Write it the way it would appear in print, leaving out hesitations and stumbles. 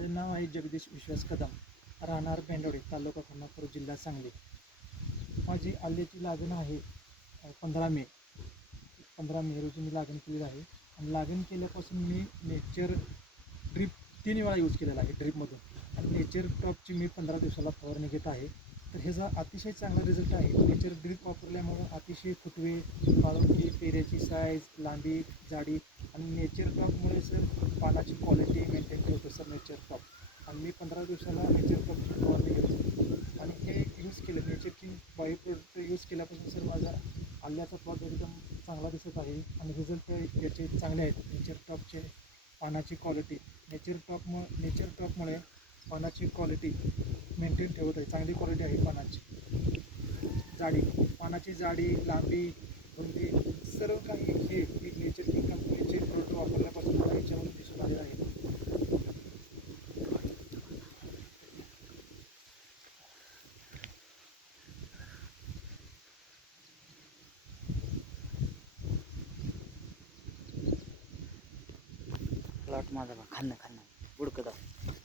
माझे नाव आहे जगदीश विश्वास कदम, राहणार बेंडवडे, तालुका खानापूर, जिल्हा सांगली. माझी आल्याची लागण आहे 15 मे रोजी मी लागण केलेली आहे. आणि लागण केल्यापासून मी नेचर ड्रीप 3 वेळा यूज केलेला आहे ड्रीपमधून. आणि नेचर टॉपची मी 15 दिवसाला फवारणी घेत आहे. तर ह्याचा अतिशय चांगला रिझल्ट आहे. नेचर ड्रीप वापरल्यामुळं अतिशय फुटवे, काळोखी, पेऱ्याची साईज, लांबी, जाडी आणि नेचर टॉपमुळे सर पानाची क्वालिटी मेंटेन ठेवतो सर नेचर टॉप. आणि मी 15 दिवसाला नेचर टॉपची फवारणी घेतो. आणि हे यूज केलं, nature king bio product use केल्यापासून सर माझा आल्याचा प्लॉट एकदम चांगला दिसत आहे. आणि रिझल्ट याचे चांगले आहेत. नेचर टॉपचे पानाची क्वालिटी, नेचर टॉपमुळे पानाची क्वालिटी मेंटेन ठेवत आहे. चांगली क्वालिटी आहे पानाची. जाडी, पानाची जाडी, लांबी, रुंदी सर्व काही हे नेचर किंग कंपनीचे प्रोडक्ट वापरल्यापासून मला याच्यावरून दिसून आलेलं आहे. प्लॉट माझा खाणं बुडकं दाव.